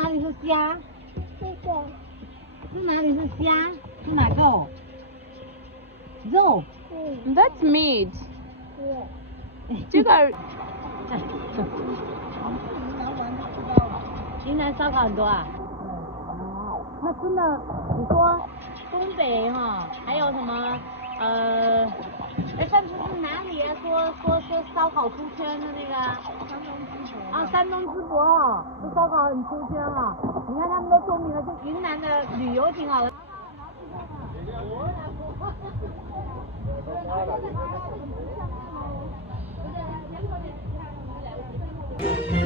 哪里是虾？这个这哪里是虾？是哪个？肉。That's meat. 对，这个云南烧烤很多啊。那真的，你说东北哈，还有什么上次是哪里啊？说烧烤出圈的那个？山东淄博哈，这烧烤很出圈哈。你看他们都说明了，就云南的旅游挺好的。对。